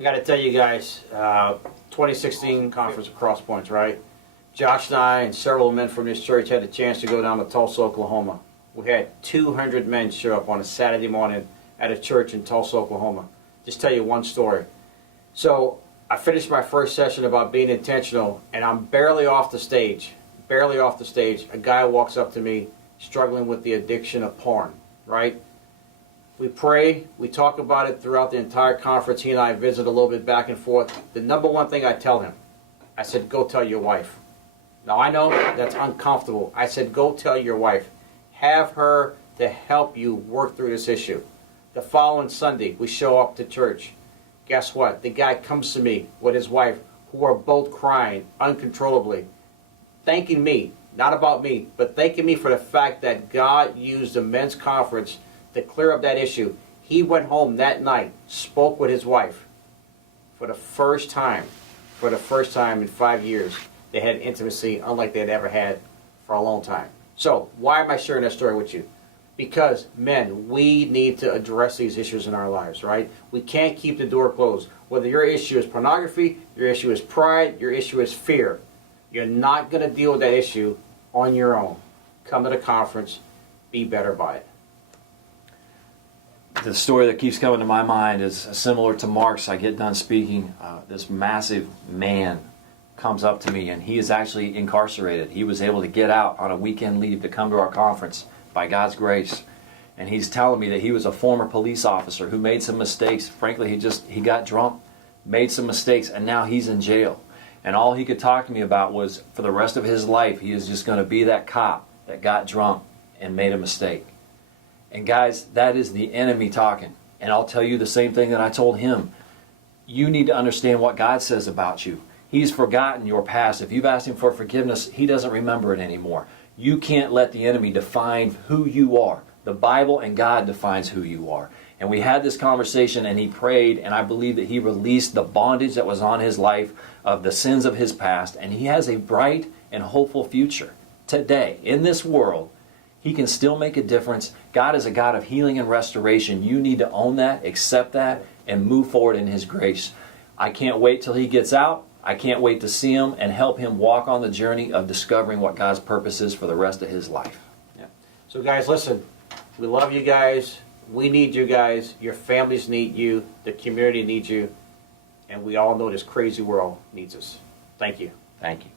I got to tell you guys, 2016 conference of Cross Points, right? Josh and I and several men from this church had a chance to go down to Tulsa, Oklahoma. We had 200 men show up on a Saturday morning at a church in Tulsa, Oklahoma. Just tell you one story. So I finished my first session about being intentional, and I'm barely off the stage. A guy walks up to me struggling with the addiction of porn, right? We pray, we talk about it throughout the entire conference. He and I visit a little bit back and forth. The number one thing I tell him, I said, go tell your wife. Now I know that's uncomfortable. I said, go tell your wife. Have her to help you work through this issue. The following Sunday, we show up to church. Guess what? The guy comes to me with his wife, who are both crying uncontrollably, thanking me, not about me, but thanking me for the fact that God used the men's conference to clear up that issue. He went home that night, spoke with his wife. For the first time in 5 years, they had intimacy unlike they'd ever had for a long time. So, why am I sharing that story with you? Because, men, we need to address these issues in our lives, right? We can't keep the door closed. Whether your issue is pornography, your issue is pride, your issue is fear, you're not going to deal with that issue on your own. Come to the conference, be better by it. The story that keeps coming to my mind is similar to Mark's. I get done speaking, this massive man comes up to me, and he is actually incarcerated. He was able to get out on a weekend leave to come to our conference by God's grace. And he's telling me that he was a former police officer who made some mistakes. Frankly, he got drunk, made some mistakes, and now he's in jail. And all he could talk to me about was, for the rest of his life, he is just going to be that cop that got drunk and made a mistake. And guys, that is the enemy talking. And I'll tell you the same thing that I told him. You need to understand what God says about you. He's forgotten your past. If you've asked him for forgiveness, he doesn't remember it anymore. You can't let the enemy define who you are. The Bible and God defines who you are. And we had this conversation, and he prayed, and I believe that he released the bondage that was on his life of the sins of his past, and he has a bright and hopeful future. Today, in this world, he can still make a difference. God is a God of healing and restoration. You need to own that, accept that, and move forward in his grace. I can't wait till he gets out. I can't wait to see him and help him walk on the journey of discovering what God's purpose is for the rest of his life. Yeah. So guys, listen, we love you guys. We need you guys. Your families need you. The community needs you. And we all know this crazy world needs us. Thank you. Thank you.